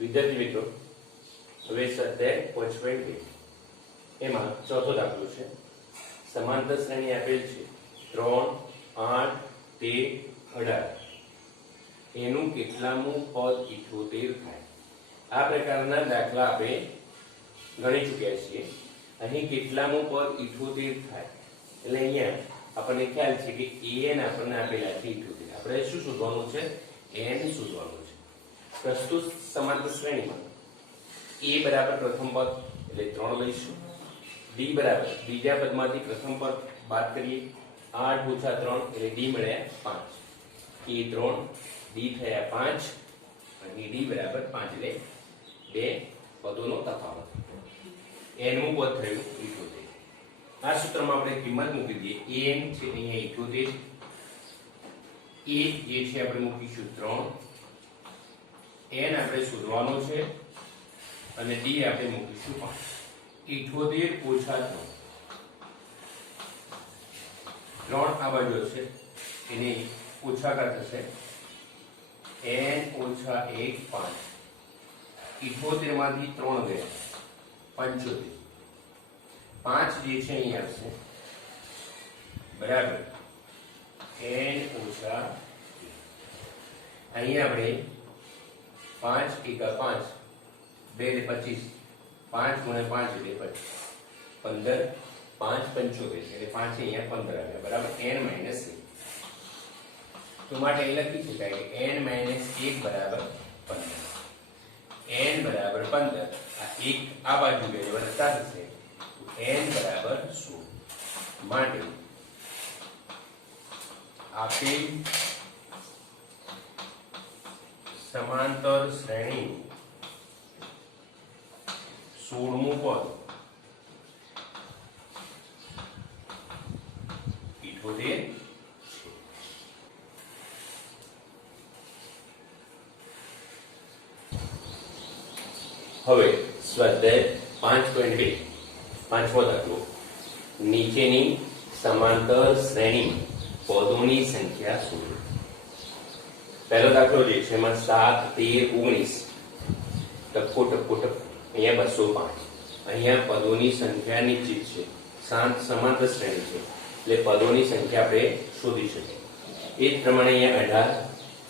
વિદ્યાર્થી મિત્રો, હવે સ્વાધ્યાય 5.2 એમાં ચોથો દાખલો છે. સમાંતર શ્રેણી આપેલ છે 3, 8, 13, 18. એનું કેટલામું પદ 78 થાય. આ પ્રકારના દાખલા આપણે ગણી ચૂક્યા છીએ. અહીં કેટલામું પદ 78 થાય એટલે અહીંયા આપણને ખ્યાલ છે કે an આપણને આપેલા છે 78. આપણે શું શોધવાનું છે? n શોધવાનું છે. પ્રસ્તુત સમાંતર શ્રેણીમાં a બરાબર પ્રથમ પદ એટલે 3 લઈશું. d બરાબર બીજા પદમાંથી પ્રથમ પદ બાદ કરીએ 8 - 3 એટલે d મળ્યા 5. a 3 d થયા 5 અને d બરાબર 5 એટલે બે પદોનો તફાવત. n નું પદ થયું 78. આ સૂત્રમાં આપણે કિંમત મૂકી દઈએ. an છે અહીંયા 78, a જે છે આપણે મૂકીશું 3, n આપણે શોધવાનો છે અને d આપણે મૂકીશું 5. 78 - 3 આ બાજુ છે એને ઓછાકાર થશે n - 1 5. 78 માંથી 3 ગયા 75. 5 જે છે અહીં આવશે બરાબર n - 1. અહીં આપણે 5 × 5 2 એટલે 25. 5 × 5 એટલે 15. 5 × 5 75 એટલે 5 અહીંયા 15 આવ્યા બરાબર n - 1. તો માટે એ લખી શકાય કે n - 1 બરાબર 15. n બરાબર 15. આ એક આ બાજુ ગયો વત્તા થશે n બરાબર 16. માટે આપેલ સમાંતર શ્રેણી 16મું પદ 78 છે. હવે સ્વાધ્યાય 5.2 પાંચમો દાખલો. નીચેની સમાંતર શ્રેણી પદોની સંખ્યા શોધો. પહેલો દાખલો જે છે એમાં 7, 13, 19 ટપકો ટપકો ટપકો અહીંયા 205. અહીંયા પદોની સંખ્યા નિશ્ચિત છે. સમાંતર શ્રેણી છે એટલે પદોની સંખ્યા આપણે શોધી શકીએ. એ જ પ્રમાણે અહીંયા 18,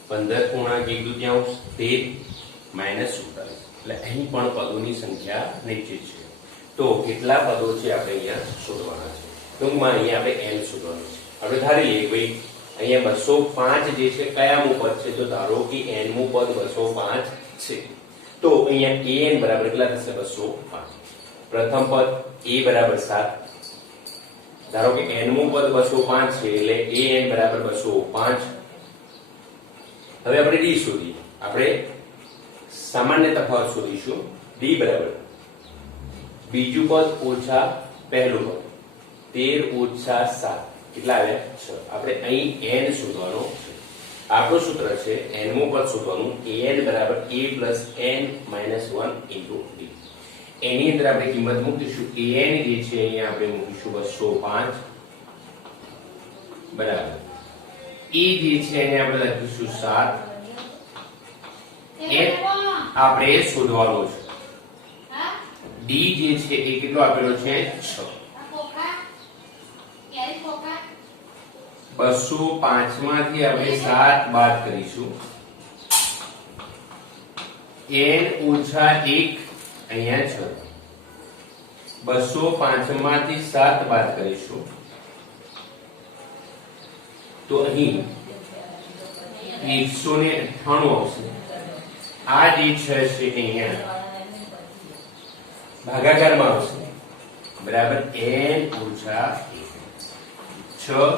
15 × 1/2 13 - 47 એટલે અહીં પણ પદોની સંખ્યા નિશ્ચિત છે. તો કેટલા પદો છે આપણે અહીંયા શોધવાના છે. ટૂંકમાં અહીંયા આપણે n શોધવાનું છે. આપણે ધારી લઈએ ભાઈ અહીંયા 205 જે છે કયામું પદ છે? તો ધારો કે n મું પદ 205 છે. તો અહીંયા an બરાબર કેટલા થશે? 205. પ્રથમ પદ a બરાબર 7. ધારો કે n મું પદ 205 છે એટલે an બરાબર 205. હવે આપણે d શોધીએ. આપણે સામાન્ય તફાવત શોધીશું. d બરાબર બીજું પદ ઓછા પહેલું પદ 13 - 7 કેટલા આવ્યા? 6. આપણે અહીં n શોધવાનો છે. આપણું સૂત્ર છે n મું પદ શોધવાનું. an બરાબર a + n - 1 * d. એની અંદર આપણે કિંમત મૂકીશું. an જે છે અહીંયા આપણે મૂકીશું 205 બરાબર e જે છે એને આપણે લખીશું 7. એ આપણે શોધવાનો છે. d જે છે એ કેટલો આપેલો છે? 6. 205 માંથી આપણે 7 બાદ કરીશું. n - 1 અહીંયા 6. 205 માંથી 7 બાદ કરીશું તો અહીં 198 આવશે. આ જે 6 છે અહીંયા ભાગાકારમાં આવશે બરાબર n - 1. 6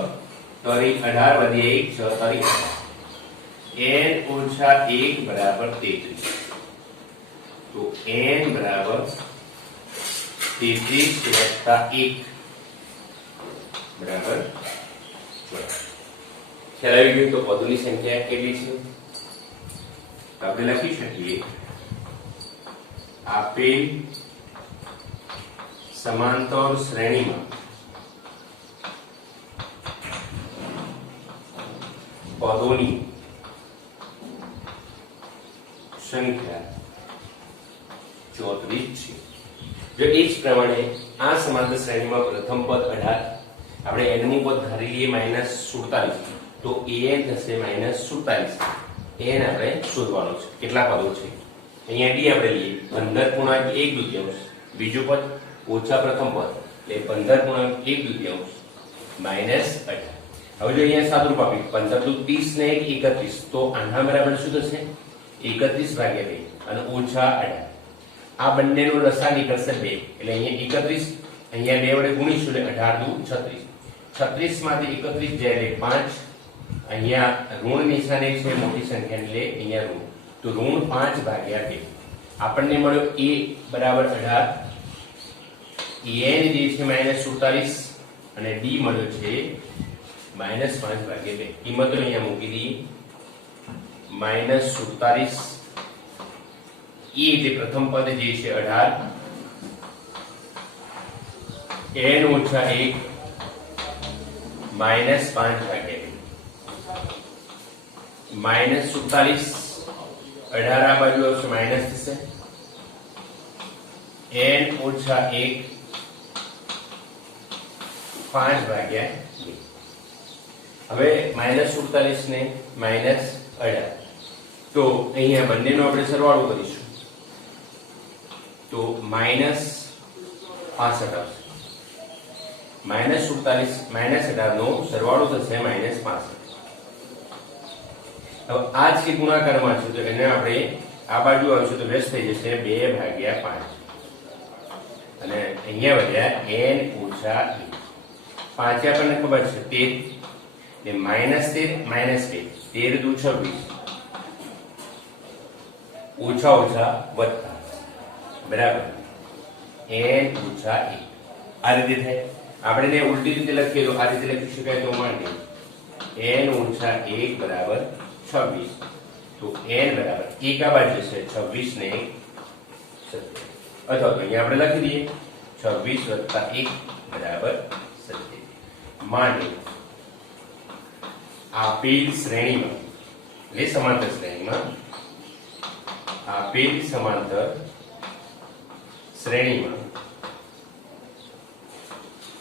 તરી 18 વધી 1 6 તરી 18. n - 1 બરાબર 33. તો n બરાબર 33 + 1 બરાબર 12. ખ્યાલ આવી ગયો? તો પદોની સંખ્યા કેટલી છે? આપણે લખી શકીએ આપેલ સમાંતર શ્રેણીમાં પદોની સંખ્યા એ જ પ્રમાણે આ સમાંતર શ્રેણીમાં પ્રથમ પદ 18, આપણે n નું પદ ધારી લઈએ -47, તો an થશે -47. n આપણે શોધવાનો છે. કેટલા પદો છે અહીંયા d આપણે લઈએ 15.1/2, બીજું પદ ઓછા પ્રથમ પદ એટલે 15.1/2 -18. હવે જો અહીંયા સાદુરૂપ આપી 15 × 30 ને 31, તો આના બરાબર શું થશે 31/2 અને ઓછા 18. આ બંનેનો લસા નીકળશે 2, એટલે અહીંયા 31, અહીંયા 2 વડે ગુણીશું એટલે 18 × 36. 36 માંથી 31 જાય એટલે 5, અહીંયા ઋણ નિશાની છે મોટી સંખ્યા એટલે અહીંયા ઋણ, તો ઋણ 5/2. આપણને મળ્યો a બરાબર 18, n જે છે -47 અને d મળ્યો છે -5/2. કિંમતો અહીંયા મૂકી દઈએ. -47 એ જે પ્રથમ પદ જે છે 18, n - 1 -5/2, -47 18 આ બાજુ આવશે માઈનસ થશે, n - 1 5/2. હવે -47 ને -18, તો અહીંયા બંનેનો આપણે સરવાળો કરીશું તો -65 આવશે. -47 -18 નો સરવાળો થશે -65. હવે આ જ કે ગુણાકારમાં છે તો એને આપણે આ બાજુ આવશે તો વ્યસ્ત થઈ જશે 2/5 અને અહીંયા વધ્યા n - 1. 5 આપણને ખબર છે 13 એટલે -13 - 2 13 દુ 26 ઓછા ઓછા વત્તા બરાબર n - 1. આ રીતે થાય. આપણે ને ઉલટી રીતે લખીએ તો આ રીતે લખી શકાય તો માની n - 1 બરાબર 26, તો n બરાબર 1 આ બાજુ છે 26 ને 1 27, અથવા તો અહીંયા આપણે લખી દઈએ 26 + 1 બરાબર 27. માટે આપેલ શ્રેણીમાં એટલે સમાંતર શ્રેણીમાં આપેલ સમાંતર શ્રેણીમાં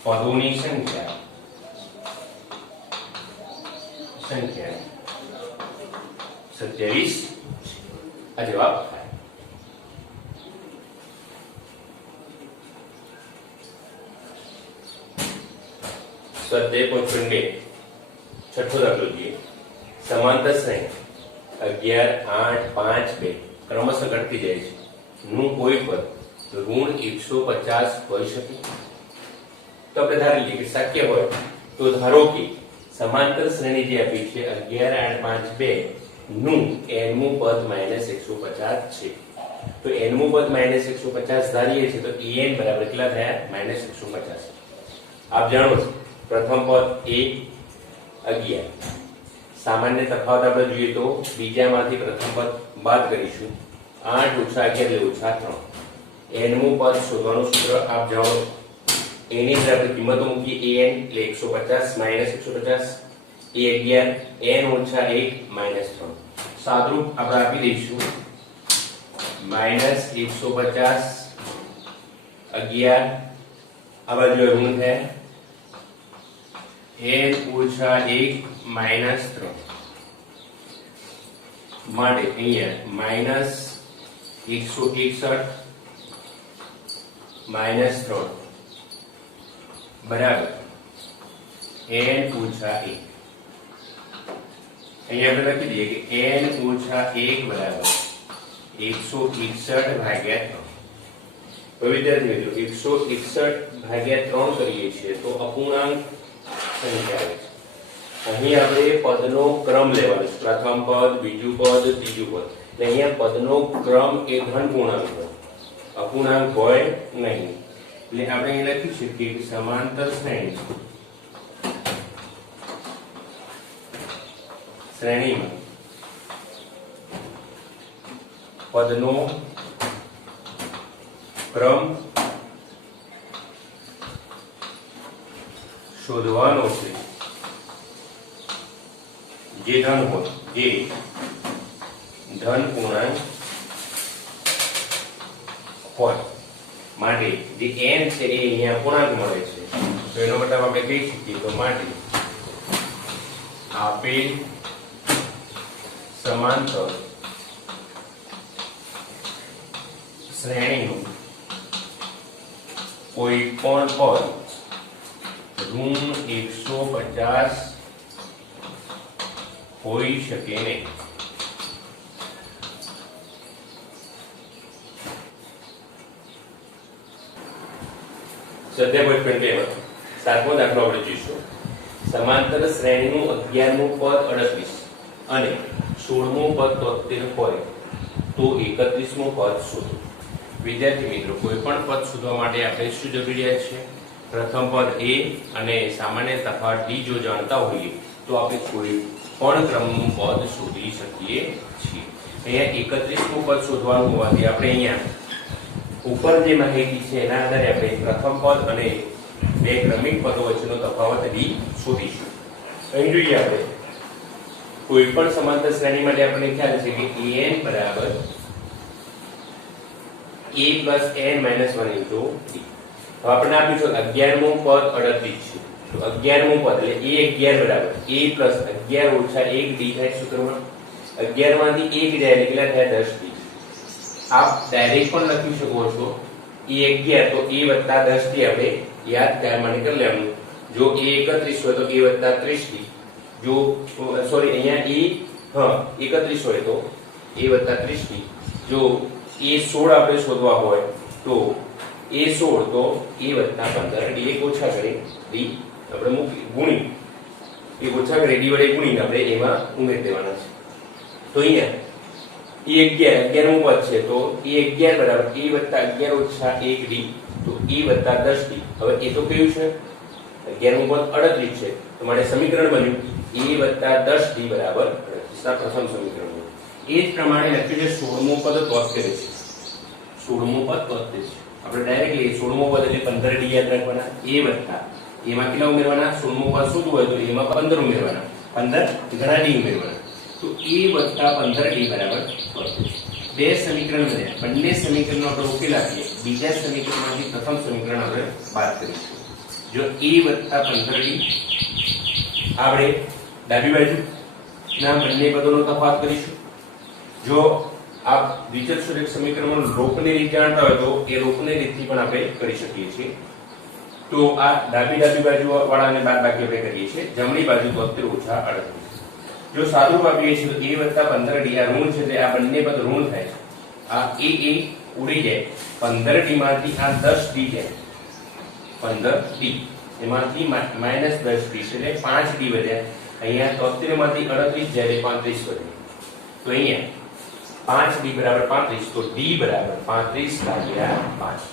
પદોની સંખ્યા 27 આ જવાબ થાય. સ્વાધ્યાય 5.2 છઠ્ઠો દાખલો જોઈએ. સમાંતર શ્રેણી 11 8 5 2 ક્રમશઃ ઘટતી જાય છે નું કોઈ પદ -150 હોઈ શકે. તો આપણે ધારી લઈએ કે શક્ય હોય તો ધારો કે સમાંતર શ્રેણી જે આપી છે 11 8 5 2 નું nમું પદ -150 છે. તો nમું પદ -150 ધારીએ છીએ તો en બરાબર કેટલા થયા -150. આપ જાણો છો પ્રથમ પદ a 11, સામાન્ય તફાવત આપણે જોઈએ તો બીજામાંથી પ્રથમ પદ બાદ કરીશું 8 - 11 એટલે -3. nમું પદ શોધવાનું સૂત્ર આપ જાણો. એની અંદર આપણે કિંમતો મૂકીએ an એટલે 150 -150 a 11 n - 1 -3. સાદરૂપ આપણે આપી દઈશું -150 11 આ બાજુ ઋણ થાય n - 1 -3 માટે અહીંયા -161 -3 બરાબર n - 1. અહીંયા આપણે લખી દઈએ કે n - 1 બરાબર 161/3. તો વિદ્યાર્થી મિત્રો 161/3 કરીએ છીએ તો અપૂર્ણાંક સંખ્યા આવે છે. અહીં આપણે પદનો ક્રમ લેવાનો છે. પ્રથમ પદ, બીજું પદ, ત્રીજું પદ. એટલે અહીંયા પદનો ક્રમ એ ધન પૂર્ણાંક હોય, અપૂર્ણાંક હોય નહીં. એટલે આપણે અહીં લખી શકીએ કે સમાંતર શ્રેણીમાં પદનો ક્રમ શોધવાનો છે જે ધન હોય, જે ધન પૂર્ણાંક હોય. માટે જે n છે એ અહીંયા પૂર્ણાંક મળે છે તો એનો મતલબ આપણે કહી શકીએ તો માટે આપેલ સમાંતર શ્રેણીનું કોઈ પણ પદ ઋણ 150 હોઈ શકે નહીં. સ્વાધ્યાય પોઈન્ટ 2 સાતમો દાખલો આપણે જોઈશું. સમાંતર શ્રેણીનું 11મું પદ 38 અને 16મું પદ 73 હોય તો 31મું પદ શોધો. વિદ્યાર્થી મિત્રો, કોઈ પણ પદ શોધવા માટે આપણે શું જરૂરિયાત છે? પ્રથમ પદ a અને સામાન્ય તફાવત d જો જાણતા હોઈએ તો આપણે કોઈ પણ ક્રમનું પદ શોધી શકીએ છીએ. અહીંયા 31મું પદ શોધવાનું હોવાથી આપણે અહીંયા ઉપર જે માહિતી છે એના આધારે આપણે પ્રથમ પદ અને બે ક્રમિક પદો વચ્ચેનો તફાવત d શોધીશું. અહીં જોઈએ આપણે કોઈ પણ સમાંતર શ્રેણી માટે આપણે ખ્યાલ છે કે an બરાબર a plus n minus 1 into d. તો આપણે આપ્યું છે 11મું પદ 38 છે તો 11મું પદ એટલે a11 બરાબર a plus 11 ઓછા 1 d થાય સૂત્રમાં 11 માંથી 1 જાય એટલે કેટલા થાય 10 d. આપ ડાયરેક્ટ પણ લખી શકો છો a11 તો a વત્તા 10 d આપણે યાદ કરવા માટે કરી લેવાનું. જો a 31 હોય તો a વત્તા 30 d. જો સોરી અહીંયા a 31 હોય તો a વત્તા 30 d. જો a16 આપણે શોધવા હોય તો a16 તો a વત્તા 15 d. એક ઓછા કરી d આપણે મૂકી ગુણી એક ઓછા કરી d વડે ગુણીને આપણે એમાં ઉમેરી દેવાના છે. તો અહીંયા a11 11મું પદ છે તો a11 બરાબર a વત્તા 11 ઓછા 1 d તો a વત્તા 10 d. હવે એ તો કયું છે 11મું પદ 38 છે તો માટે સમીકરણ બન્યું a વત્તા 10 d બરાબર 38. આ પ્રથમ સમીકરણ. એ જ પ્રમાણે લખ્યું છે 16મું પદ 73 છે. 16મું પદ 73 છે. આપણે ડાયરેક્ટલી 16મું પદ એટલે 15 d યાદ રાખવાના. a વત્તા એમાં કેટલા ઉમેરવાના? 16મું પદ શોધવું હોય તો એમાં 15 ઉમેરવાના. 15 ઘણા d ઉમેરવાના. તો a વત્તા 15 d બરાબર 73. બે સમીકરણ બન્યા. બંને સમીકરણનો આપણે ઉકેલ આપીએ. બીજા સમીકરણમાંથી પ્રથમ સમીકરણ આપણે બાદ કરીશું. જો a વત્તા 15 d આપણે ડાબી બાજુ ના બંને પદોનો તફાવત કરીશું. જો આપ દ્વિચલ સુરેખ સમીકરણમાં લોપની રીત જાણતા હોય તો એ લોપની રીતથી પણ આપણે કરી શકીએ છીએ. તો આ ડાબી બાજુ વાળાને બાદબાકી આપણે કરીએ છીએ. જમણી બાજુ 73 ઓછા 38. જો સાદું આપીએ છીએ તો a વત્તા 15 d આ ઋણ છે એટલે આ બંને પદ ઋણ થાય છે. આ a ઉડી જાય 15 d માંથી આ 10 d જાય 15 d એમાંથી માઈનસ 10 d એટલે 5 d વધ્યા. અહીંયા 73 માંથી 38 જાય 35 વધે. તો અહીંયા 5 d બરાબર 35 તો d બરાબર 35 ભાગ્યા 5.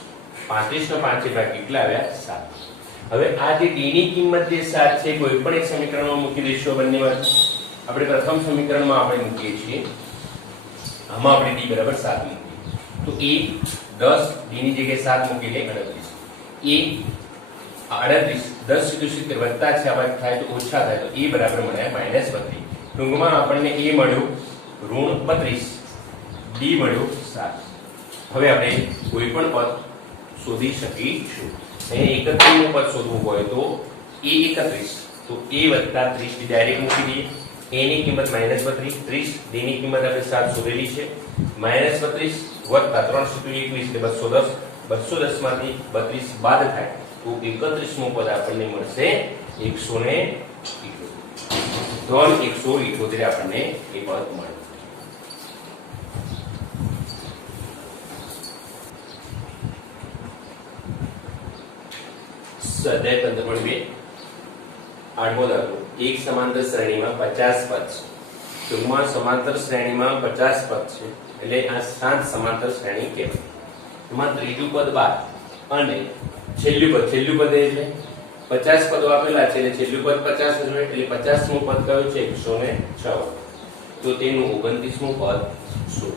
35 નો 5 ભાગ કેટલા આવ્યા 7. હવે આ જે d ની કિંમત જે 7 છે કોઈ પણ એક સમીકરણમાં મૂકી દઈશું. બંને વાર આપણે પ્રથમ સમીકરણમાં આપણે મૂકીએ છીએ. આમાં આપણે d બરાબર 7 મૂકીએ તો a 10 d ની જગ્યાએ 7 મૂકી લે 38. a 38 10 સીધું 70 વત્તા છે આ બાદ થાય તો ઓછા થાય તો a બરાબર મળ્યા -32. ટૂંકમાં આપણને a મળ્યું ઋણ 32 d મળ્યો 7. હવે આપણે કોઈ પણ પદ શોધી શકીશું. અહીં 31મું પદ શોધવું હોય તો a 31 તો a વત્તા 30 ડાયરેક્ટ મૂકી દઈએ. a ની કિંમત -32 30 d ની કિંમત આપણે 7 શોધેલી છે. -32 વત્તા 3 * 21 એટલે 210. 210 માંથી 32 બાદ થાય તો 31મું પદ આપણને મળશે 178 આપણને એ પદ મળે. સ્વાધ્યાય 15.2 આઠમો દાખલો. એક સમાંતર શ્રેણીમાં 50 પદ છે. ટૂંકમાં સમાંતર શ્રેણીમાં 50 પદ છે એટલે આ શાંત સમાંતર શ્રેણી કહેવાય. એમાં ત્રીજું પદ 12 અને છેલ્લું પદ એટલે 50 પદો આપેલા છે એટલે છેલ્લું પદ 50 જ હોય એટલે 50મું પદ કયું છે 106. તો તેનું 29મું પદ શું?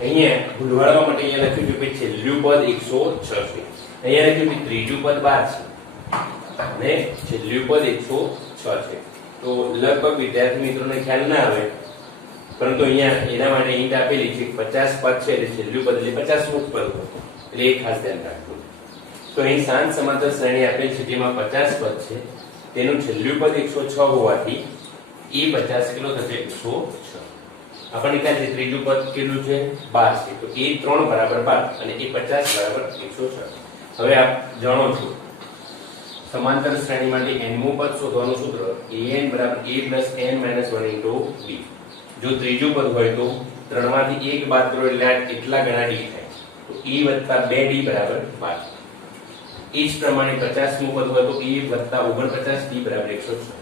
અહીંયા ભૂલવાડવા માટે અહીંયા લખ્યું છે કે છેલ્લું પદ 106 છે. અહીંયા લખ્યું કે ત્રીજું પદ 12 છે અને છેલ્લું પદ 106 છે. તો લગભગ વિદ્યાર્થી મિત્રોને ખ્યાલ ના આવે પરંતુ અહીંયા એના માટે હિન્ટ આપેલી છે 50 પદ છે એટલે છેલ્લું પદ એટલે 50મું પદ. એટલે એ ખાસ ધ્યાન રાખવું. તો અહીં શાંત સમાંતર શ્રેણી આપેલ છે જેમાં 50 પદ છે, તેનું છેલ્લું પદ 106 હોવાથી એ 50 કિલો થશે 106. આપણને ખ્યાલ છે ત્રીજું પદ કેટલું છે 12 છે, તો એ 3 બરાબર 12 અને એ 50 બરાબર 106. હવે આપ જાણો છો સમાંતર શ્રેણી માટે n મું પદ શોધવાનું સૂત્ર an બરાબર a plus n minus 1 into d. જો ત્રીજું પદ હોય તો 3 માંથી 1 બાદ કરો એટલે એટલા ગણા d થાય, તો e વત્તા 2d બરાબર 12. એ જ પ્રમાણે 50 મું પદ હોય તો e વત્તા 49d બરાબર 106.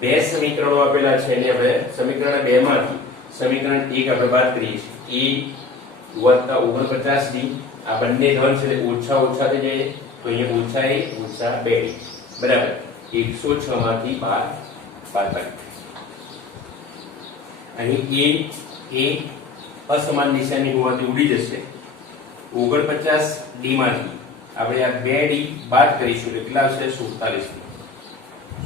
બે સમીકરણો આપેલા છે અને આપણે સમીકરણ 2 માંથી સમીકરણ 1 આપણે બાદ કરીએ છીએ. e વત્તા 49d આ બંને ધન છે એટલે ઓછા ઓછા થઈ જાય, તો અહીંયા ઓછા a ઓછા 2d બરાબર 106 માંથી 12 બાદ કરીએ. અહીં a અસમાન દિશાની હોવાથી ઉડી જશે. 49d માંથી આપણે આ 2d બાદ કરીશું એટલે કેટલા આવશે 47.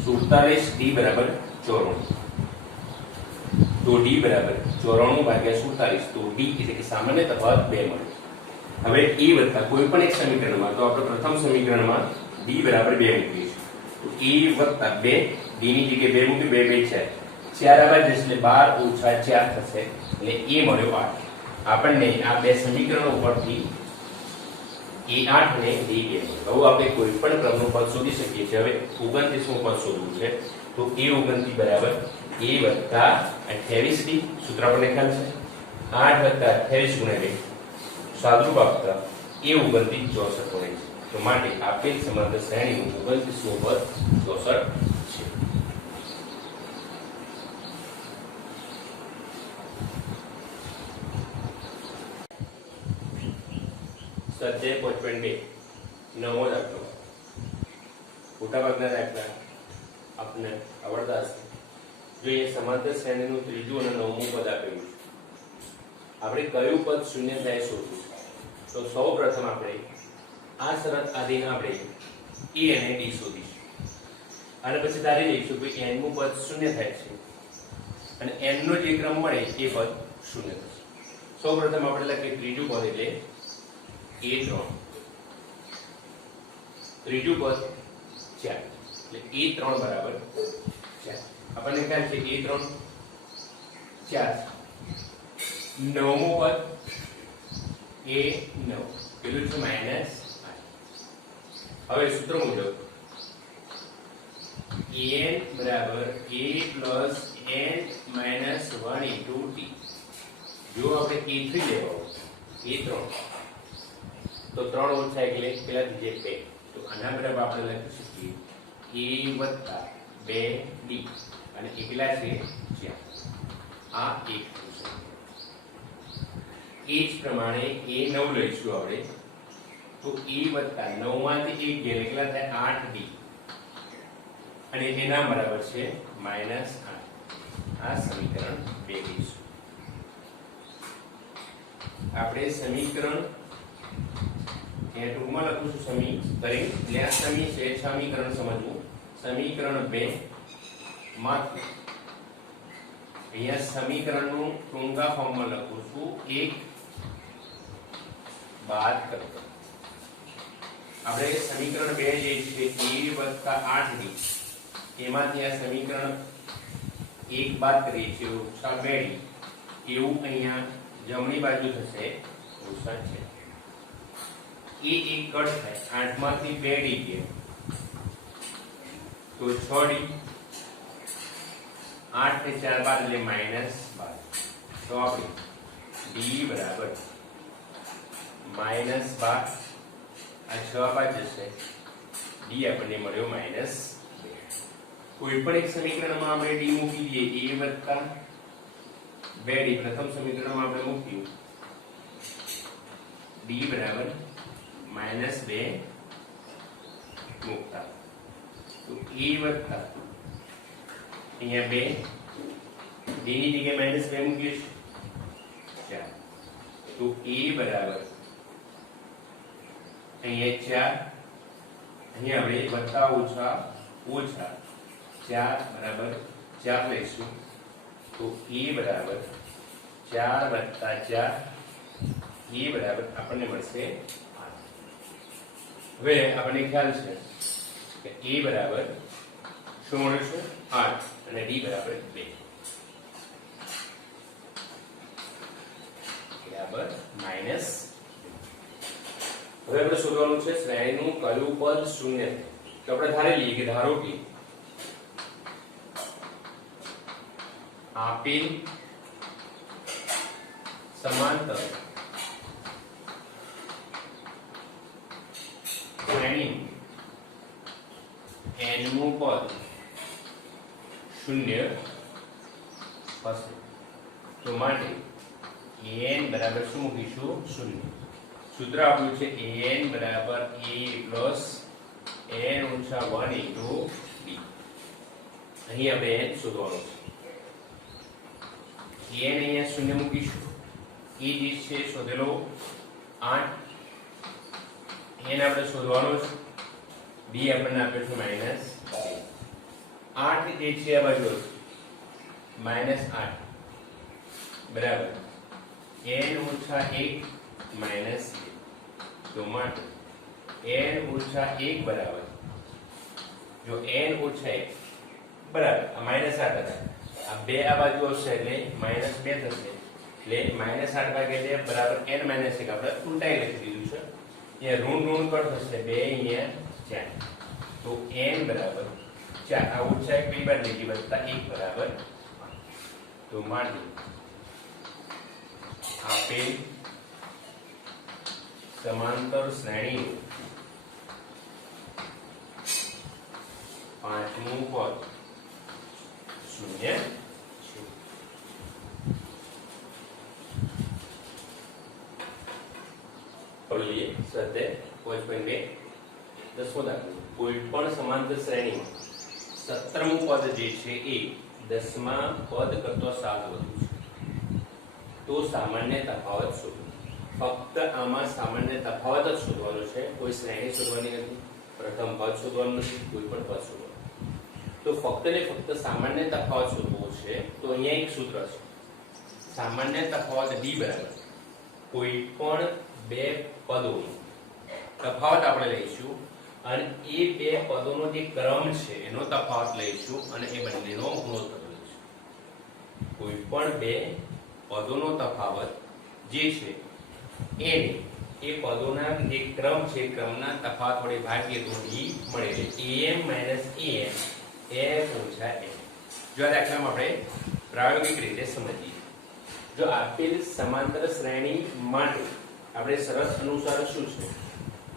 47d બરાબર 94. તો d બરાબર 94 ભાગ્યા 47, તો d એટલે કે સામાન્ય તફાવત 2 મળે. હવે e વત્તા કોઈ પણ એક સમીકરણમાં, તો આપણે પ્રથમ સમીકરણમાં d બરાબર 2 મૂકીશું, તો e વત્તા 2 d ની જગ્યાએ 2 મૂકી 2 2 4 4 બાદ એટલે 12 ઓછા 4 થશે એટલે e મળ્યો 8. આપણને આ બે સમીકરણો ઉપરથી e 8 ને d 2 હવે આપણે કોઈ પણ ક્રમનું પદ શોધી શકીએ છીએ. હવે 29 મું પદ શોધવું છે, તો e 29 બરાબર a વત્તા 28d સૂત્ર આપણને ખ્યાલ છે 8 વત્તા 28 ગુણ્યા 2 સાદુરૂપ આપતા એ 29 64 મળે છે. તો માટે આપેલ સમાંતર શ્રેણીનું 29 મું પદ 64 છે. સ્વાધ્યાય 5.2 નવમો દાખલો. મોટાભાગના દાખલા આપને આવડતા હશે. જો એ સમાંતર શ્રેણીનું ત્રીજું અને નવમું પદ આપેલું છે, આપણે કયું પદ શૂન્ય થાય શોધવું. તો સૌ પ્રથમ આપણે આ શરત આધીન આપણે e અને d શોધીશું અને પછી ધારી લઈશું કે n મું પદ શૂન્ય થાય છે અને n નો જે ક્રમ મળે એ પદ શૂન્ય થશે. સૌ પ્રથમ આપણે લખીએ ત્રીજું પદ એટલે a3, ત્રીજું પદ 4 એટલે a3 બરાબર 4. આપણને ખ્યાલ છે a3 4. નવમું પદ a9 કેટલું છે -8. હવે સૂત્ર મુજબ an બરાબર a plus n minus 1 into t. જો આપણે a3 લેવા હોય a3 તો 3 ઓછા એટલે પેલા જે 2, તો આના બરાબર આપણે લખી શકીએ a વત્તા 2d અને એ પેલા છે 4. આ એક એ જ પ્રમાણે a9 લઈશું આપણે, તો e વત્તા 9 માંથી 1 ગયેલ કેટલા થાય 8d અને એના બરાબર છે -8. આ સમીકરણ 2 લઈશું. આપણે સમીકરણ એ ટૂંકમાં લખું છું સમીકરણ, એટલે આ સમીકરણ સમજવું. સમીકરણ 2 માંથી અહીંયા સમીકરણનું ટૂંકા ફોર્મમાં લખું છું 1 બાદ કરો. આપણે સમીકરણ 2 જે છે a વત્તા 8d એમાંથી આ સમીકરણ 1 બાદ કરીએ છીએ ઓછા 2d, એવું અહીંયા જમણી બાજુ થશે ઓછા 6. એ એક કટ થાય 8 માંથી 2d ગયો તો 6d, 8 ને 4 બાદ એટલે -12. તો આપણે d બરાબર -12, આ 6 બાદ જશે d આપણને મળ્યો -2. કોઈ પણ એક સમીકરણમાં આપણે d મૂકી દઈએ a વત્તા 2d, પ્રથમ સમીકરણમાં આપણે મૂક્યું d બરાબર -2 મૂકતા, તો a વત્તા અહીંયા 2 d ની જગ્યાએ -2 મૂકીશું 4, તો a બરાબર અહીંયા 4, અહીંયા આપણે વત્તા ઓછા ઓછા 4 બરાબર 4 લઈશું, તો a બરાબર 4 વત્તા 4 એ બરાબર આપણને મળશે હવે આપણને ખ્યાલ છે કે a બરાબર શું મળશે 8 અને d બરાબર 2 બરાબર માઈનસ. હવે આપણે શોધવાનું છે શ્રેણીનું કયું પદ શૂન્ય છે. તો આપણે ધારી લઈએ કે ધારો કે આપેલ સમાંતર શ્રેણી n નું પદ શૂન્ય હશે. તો માટે an બરાબર શું મૂકીશું? શૂન્ય. સૂત્ર આપ્યું છે an બરાબર a પ્લસ n ઓછા 1 ઇન્ટુ b. અહીં આપણે n શોધવાનું છે. n અહીંયા શૂન્ય મૂકીશું. એ જે છે શોધેલો 8. n આપણે શોધવાનો છે. b આપણને આપ્યો છે માઈનસ 8 જે છે આ બાજુ માઈનસ 8 બરાબર n ઓછા 1 માઈનસ 2. તો માટે n ઓછા 1 બરાબર જો n ઓછા 1 બરાબર આ માઈનસ 8 હતા. આ બે આ બાજુ આવશે એટલે માઈનસ 2 થશે. એટલે માઈનસ 8 ભાગ્યા 2 બરાબર n માઈનસ 1 આપણે ઉલટાઈ લખી દીધું છે. અહીંયા ઋણ ઋણ કટ થશે 2 અહીંયા 4. તો n બરાબર 4 આ ઓછા 1 બે બાર લઈ વત્તા 1 બરાબર 5. તો માટે આપેલ સમાંતર શ્રેણીનું પાંચમું પદ શૂન્ય છે. બોલીએ સ્વાધ્યાય 5.2 દસમો દાખલો. કોઈ પણ સમાંતર શ્રેણીમાં 17મું પદ જે છે એ 10મા પદ કરતો 7 વધુ છે. તો સામાન્ય તફાવત શોધો. ફક્ત આમાં સામાન્ય તફાવત જ શોધવાનો છે. કોઈ શ્રેણી શોધવાની નથી, પ્રથમ પદ શોધવાનું નથી, કોઈ પણ પદ શોધવાનું. તો ફક્ત ને ફક્ત સામાન્ય તફાવત શોધવો છે. તો અહીંયા એક સૂત્ર છે. સામાન્ય તફાવત d બરાબર કોઈ પણ બે પદોનો તફાવત આપણે લઈશું અને એ બે પદોનો જે ક્રમ છે એનો તફાવત લઈશું અને એ બંનેનો ગુણોત્તર લઈશું. કોઈ પણ બે પદોનો તફાવત જે છે એને એ પદોના જે ક્રમ છે ક્રમના તફાવત વડે ભાગીએ તો d મળે એટલે am - am f ઓછા n. જો આ દાખલામાં આપણે પ્રાયોગિક રીતે સમજીએ. જો આપેલ સમાંતર શ્રેણી માટે આપણે શરત અનુસાર શું છે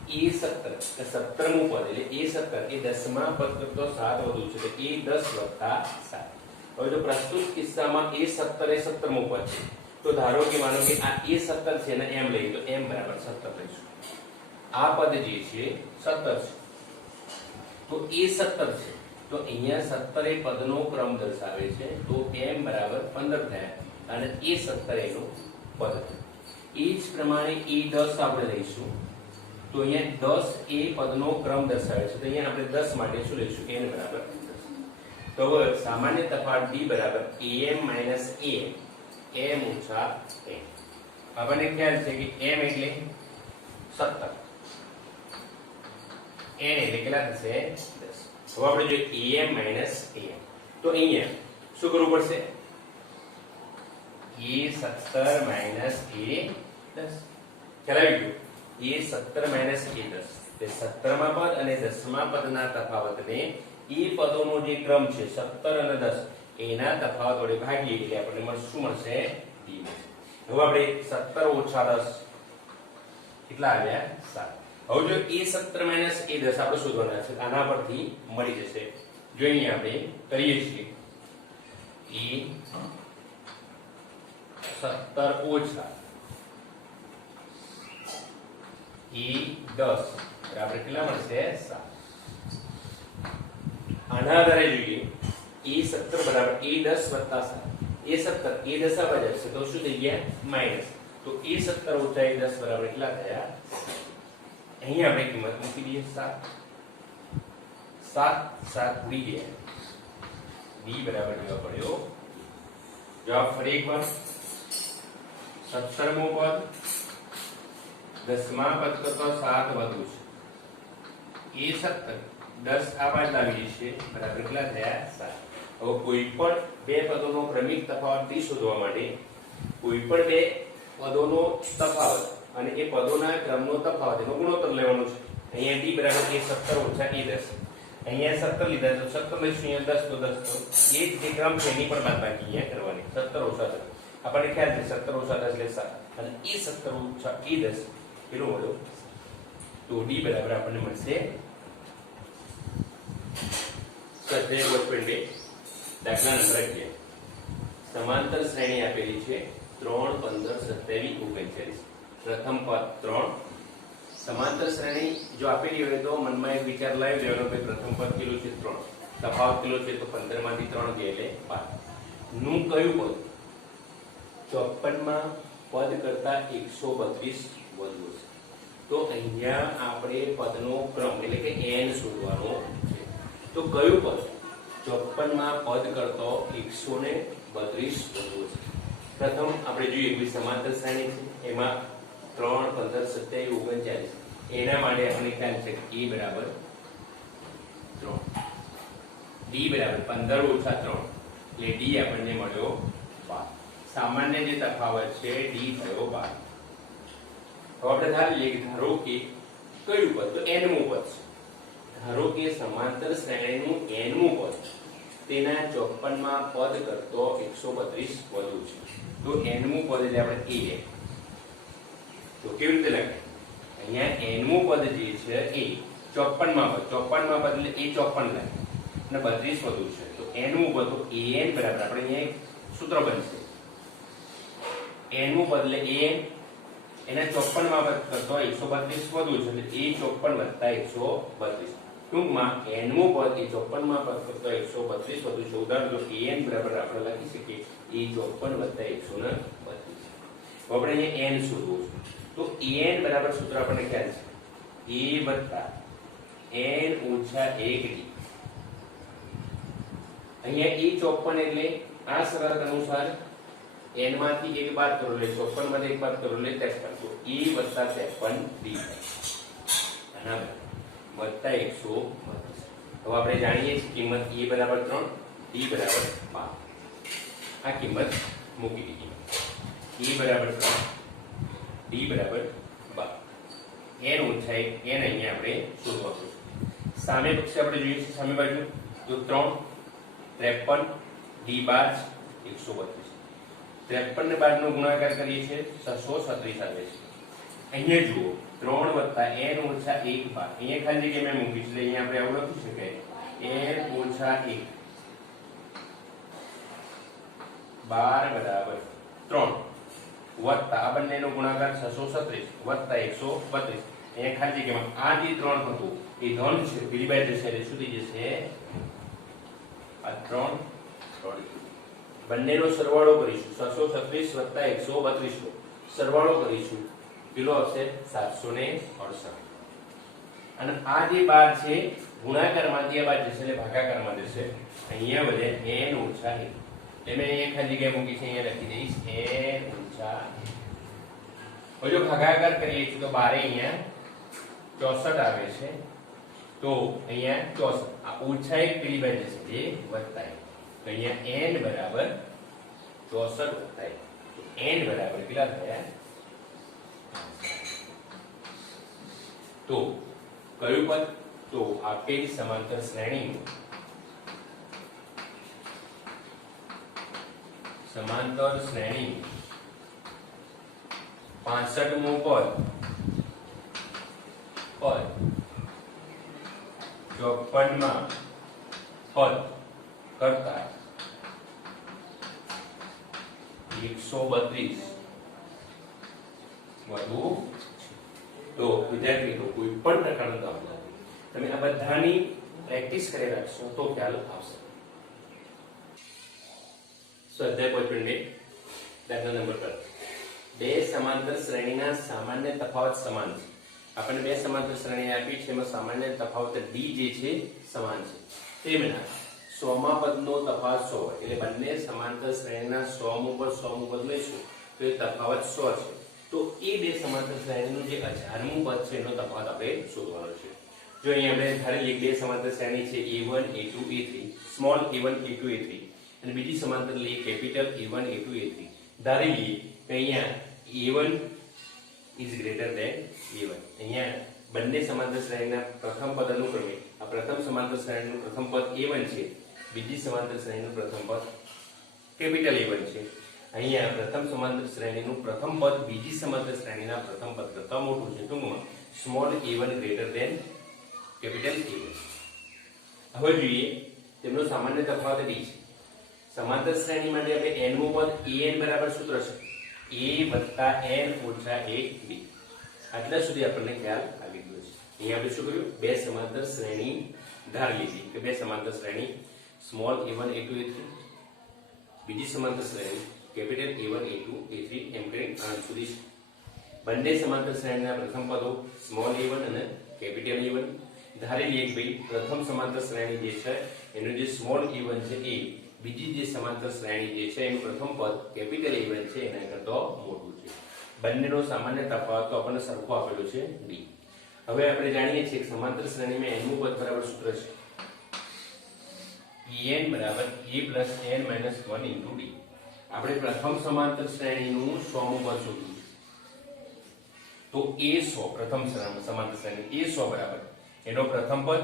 a17 કે 17મું પદ એટલે a17 એ 10મા પદ કરતો 7 વધુ છે એટલે a10 વત્તા 7. હવે જો પ્રસ્તુત કિસ્સામાં a17 એ 17મું પદ છે તો ધારો કે માનો કે આ a17 છે ને m લઈએ તો m બરાબર 17 લઈશું. આ પદ જે છે 17 છે તો a17 છે તો અહીંયા 17 એ પદનો ક્રમ દર્શાવે છે તો m બરાબર 15 થયા અને a17 એનું પદ છે. એ જ પ્રમાણે a10 આપણે લઈશું તો અહીંયા 10 એ પદનો ક્રમ દર્શાવે છે તો અહીંયા આપણે 10 માટે શું લઈશું n બરાબર 10. તો હવે સામાન્ય તફાવત d બરાબર am - am m ઓછા n. આપણને ખ્યાલ છે કે m એટલે 17 n એટલે કેટલા થશે 10. હવે આપણે જો am - am તો અહીંયા શું કરવું પડશે a17 minus a10 ખ્યાલ આવી ગયો. a17 minus a10 તે 17મા પદ અને 10મા પદના તફાવતને એ પદોનો જે ક્રમ છે 17 અને 10 એના તફાવત વડે ભાગીએ એટલે આપણને શું મળશે d મળશે. હવે આપણે 17 ઓછા 10 કેટલા આવ્યા 7. હવે જો a17 minus a10 આપણે શોધવાના છે આના પરથી મળી જશે. જો અહીંયા આપણે કરીએ છીએ a17 ઓછા a10 બરાબર કેટલા મળશે 7. આના આધારે જોઈએ a17 બરાબર a10 વત્તા 7. a17 a10 આવવા જશે તો શું થઈ ગયા માઈનસ. તો a17 ઓછા a10 બરાબર કેટલા થયા. અહીં આપણે કિંમત મૂકી દઈએ 7 ઉડી ગયા. b બરાબર જવાબ પડ્યો. જવાબ ફરી એકવાર 17મું પદ 10મા પદ કરતા 7 વધુ છે એ 17 10 આ બાજુ આવી જશે બરાબર કેટલા થયા 7. હવે કોઈ પણ બે પદોનો ક્રમિક તફાવત d શોધવા માટે કોઈ પણ બે પદોનો તફાવત અને એ પદોના ક્રમનો તફાવત એનો ગુણોત્તર લેવાનો છે. અહીંયા d બરાબર એ 17 ઓછા એ 10. અહીંયા 17 લીધા તો 17 લઈશું, અહીંયા 10 તો 10 તો એ જે ક્રમ છે એની પણ બાદબાકી અહીંયા કરવાની. 17 ઓછા 10 આપણને ખ્યાલ છે 17 ઓછા 10 એટલે 7 અને એ 17 ઓછા એ 10 કેટલો મળ્યો? તો d બરાબર આપણને મળશે સ્વાધ્યાય 5.2 દાખલા નંબર 11. સમાંતર શ્રેણી આપેલી છે 3 15 27 39. પ્રથમ પદ 3. સમાંતર શ્રેણી જો આપેલી હોય તો મનમાં એક વિચાર લાવી લેવાનો કે પ્રથમ પદ કેટલું છે 3, તફાવત કેટલો છે તો 15 માંથી 3 ગયા એટલે 5 નું કયું પદ 54 માં પદ કરતા 132 વધુ છે? તો અહીંયા આપણે પદનો ક્રમ એટલે કે n શોધવાનો છે. તો કયું પદ 54 માં પદ કરતો 132 વધુ છે? પ્રથમ આપણે જોઈએ કોઈ સમાંતર શ્રેણી છે એમાં 3 15 27 39 એના માટે આપણે ખ્યાલ છે કે e બરાબર 3, d બરાબર 15 ઓછા 3 એટલે d આપણને મળ્યો 12. સામાન્ય જે તફાવત છે d થયો 12. હવે આપણે ધારો કે કયું પદ તો n મું પદ છે. ધારો કે સમાંતર શ્રેણીનું n મું પદ તેના 54 માં પદ કરતો 132 વધુ છે. તો n મું પદ એટલે આપણે a તો કેવી રીતે લખાય? અહીંયા n મું પદ જે છે એ 54 માં પદ 54 માં પદ એટલે a 54 લખાય અને 32 વધુ છે. તો n મું પદ તો an બરાબર આપણે અહીંયા એક સૂત્ર બનશે n મું પદ એટલે an એના 54 માં પદ કરતો 132 વધુ છે એટલે a 54 + 132. ટૂંકમાં n મું પદ એ 54 માં પદ કરતો 132 વધુ છે. ઉદાહરણ તરીકે an બરાબર આપણે લખી શકીએ a 54 + 132. તો આપણે અહીંયા n શોધવું છે. તો an બરાબર સૂત્ર આપણને ખ્યાલ છે a n - 1d. અહીંયા e 54 એટલે આ શરત અનુસાર n માંથી એક બાદ કરો એટલે 54 માંથી એક બાદ કરો એટલે 53. તો e + 53d થાય વત્તા 132. હવે આપણે જાણીએ છીએ કિંમત e બરાબર 3, d બરાબર 12. આ કિંમત મૂકી દીધી. e બરાબર 3, d બરાબર 12. n ઓછા 1 n અહીંયા આપણે શોધવાનું છે. સામે પક્ષે આપણે જોઈએ છીએ સામે બાજુ તો 3 53 d 12 132. 53 ને 12 નો ગુણાકાર કરીએ છીએ 636 આવે છે. અહીંયા જુઓ 3 વત્તા n ઓછા 1 બાદ અહીંયા ખાલી જગ્યા મેં મૂકી છે અહીંયા આપણે આવું લખી શકાય n ઓછા 1 12 બરાબર 3 વત્તા આ બંનેનો ગુણાકાર 636 વત્તા 132. અહીંયા ખાલી જગ્યામાં આ જે 3 હતું એ ધન છે પેલી બાજુ જશે એટલે શું થઈ જશે આ 3 બંનેનો સરવાળો કરીશું 636 વત્તા 132 નો સરવાળો કરીશું કેટલો આવશે 768. અને આ જે 12 છે ગુણાકારમાંથી આ બાદ જશે એટલે ભાગાકારમાં જશે. અહીંયા વધે n ઓછા 1 એટલે મેં અહીંયા ખાલી જગ્યા મૂકી છે અહીંયા લખી દઈશ n ઓછા 1. હવે જો ભાગાકાર કરીએ છીએ તો 12 અહીંયા 64 આવે છે. તો અહીંયા 64 આ ઓછા 1 પેલી બાજુ જશે જે વત્તા 1. તો અહીંયા n બરાબર 64 વત્તા 1. તો n બરાબર કેટલા થયા? તો કયું પદ તો આપેલ સમાંતર શ્રેણીનું સમાંતર શ્રેણી 65મું પદ 54 માં પદ કરતા 132 વધુ. તો વિદ્યાર્થી મિત્રો કોઈ પણ પ્રકારનો દાખલો તમે આ બધાની પ્રેક્ટિસ કરી રાખશો તો ખ્યાલ આવશે. સ્વાધ્યાય 5.2 દાખલા નંબર 3. બે સમાંતર શ્રેણીના સામાન્ય તફાવત સમાન છે. આપણને બે સમાંતર શ્રેણી આપી છે એમાં સામાન્ય તફાવત d જે છે સમાન છે. તેમના 100 મા પદનો તફાવત 100 એટલે બંને સમાંતર શ્રેણીના 100 મુ પદ 100 મુ પદ લઈશું તો એ તફાવત 100 છે. તો એ બે સમાંતર શ્રેણીનું જે 1000મું પદ છે એનો તફાવત આપણે શોધવાનો છે. જો અહીં આપણે ધારેલી બે સમાંતર શ્રેણી છે a1 a2 a3 small a1 a2 a3 અને બીજી સમાંતર લઈએ કેપિટલ a1 a2 a3 ધારી લઈએ કે અહીંયા a1 is greater than a1 અહીંયા બંને સમાંતર શ્રેણીના પ્રથમ પદ અનુક્રમે આ પ્રથમ સમાંતર શ્રેણીનું પ્રથમ પદ a1 છે બીજી સમાંતર શ્રેણીનું પ્રથમ પદ કેપિટલ a1 છે અહીંયા પ્રથમ સમાંતર શ્રેણીનું પ્રથમ પદ બીજી સમાંતર શ્રેણીના પ્રથમ પદ કરતાં મોટું છે ટૂંકમાં small a1 greater than capital a1 હવે જોઈએ તેમનો સામાન્ય તફાવત d છે સમાંતર શ્રેણી માટે આપણે n મું પદ an બરાબર સૂત્ર છે a n - 1b આટલા સુધી આપણને ખ્યાલ આવી ગયો છે અહીંયા આપણે શું કર્યું બે સમાંતર શ્રેણી ધાર લીધી કે બે સમાંતર શ્રેણી સ્મોલ a1 a2 a3 બીજી સમાંતર શ્રેણી કેપિટલ a1 a2 a3 એમ કરીને આના સુધી બંને સમાંતર શ્રેણીના પ્રથમ પદો સ્મોલ a1 અને કેપિટલ a1 ધારેલી એક ભાઈ પ્રથમ સમાંતર શ્રેણી જે છે એનું જે સ્મોલ a1 છે એ બીજી જે સમાંતર શ્રેણી જે છે એનું પ્રથમ પદ કેપિટલ a1 છે એના કરતાં મોટું છે બંનેનો સામાન્ય તફાવત તો આપણને સરખો આપેલો છે d હવે આપણે જાણીએ છીએ કે સમાંતર શ્રેણીમાં n મું પદ બરાબર સૂત્ર છે en બરાબર a + n - 1 * d આપણે પ્રથમ સમાંતર શ્રેણીનું 100 મું પદ શોધ્યું તો a100 પ્રથમ સમાંતર શ્રેણી a100 બરાબર એનો પ્રથમ પદ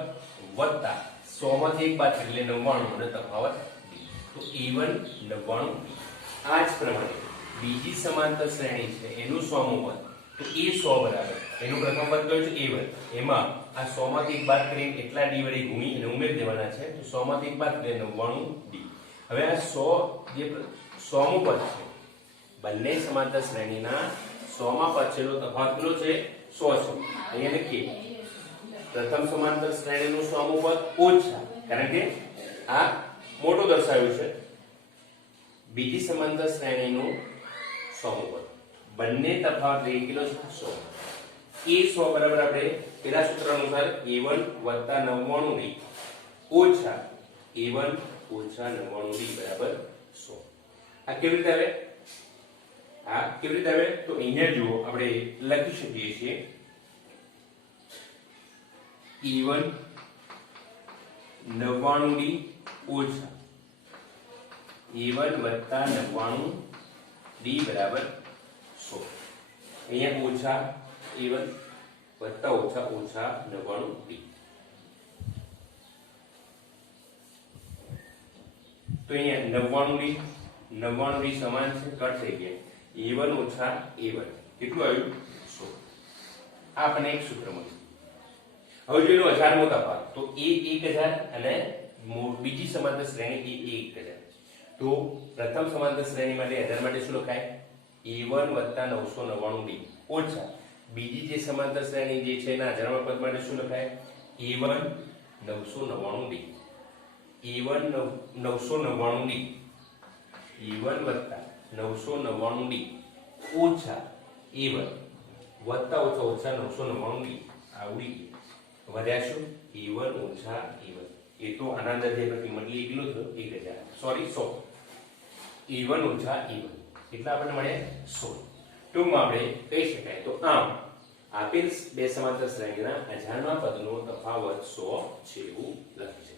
વત્તા 100 માંથી એક બાદ એટલે 99 નો તફાવત તો a1 99 આ જ પ્રમાણે બીજી સમાંતર શ્રેણી છે એનું 100 મું પદ તો a100 બરાબર એનું પ્રથમ પદ કયું છે a1 એમાં આ 100 માંથી એક બાદ કરીને એટલા d વડે ગુણી અને ઉમેરી દેવાના છે તો 100 માંથી એક બાદ એટલે 99 d હવે આ 100 જે 100 મું પદ છે બંને સમાંતર શ્રેણીના 100 માં પદ છેલ્લો તફાવત કેટલો છે 100 છે અહીંયા લખીએ પ્રથમ સમાંતર શ્રેણીનું 100 મું પદ ઓછા કારણ કે આ મોટું દર્શાવ્યું છે બીજી સમાંતર શ્રેણીનું 100 મું પદ બંને તફાવત લઈ કેટલો છે 100 a100 બરાબર આપણે પેલા સૂત્ર અનુસાર a1 + 99d ઓછા a1 - 99d બરાબર 100 આ કેવી રીતે આવે તો અહીંયા જો આપણે લખી શકીએ છીએ a1 99d ઓછા a1 + 99d બરાબર 100 અહીંયા ઓછા a1 વત્તા ઓછા 99d તો અહીંયા 99d સમાન છે કટ થઈ ગયા a1 - a1 કેટલું આવ્યું 100 આ આપણને એક સૂત્ર મળ્યું હવે જો એનો 1000 મો તફાવત તો a 1000 અને બીજી સમાંતર શ્રેણી એ 1000 તો પ્રથમ સમાંતર શ્રેણી માટે 1000 માટે શું લખાય a1 + 999d ઓછા બીજી જે સમાંતર શ્રેણી જે છે એના 1000 પદ માટે શું લખાય a1 999d a1 999d a1 + 999d ઓછા a1 વત્તા ઓછા 999d આવડી વધ્યા શું a1 - a1 એ તો આના અંદર જે કિંમત લીધી કેટલું થયું 1000 સોરી 100 a1 - a1 એટલા આપણને મળે 100 ટૂંકમાં આપણે કહી શકાય તો આમ આપેલ બે સમાંતર શ્રેણીના અજાણ્યા પદનો તફાવત 100 છે એવું લખી શકાય.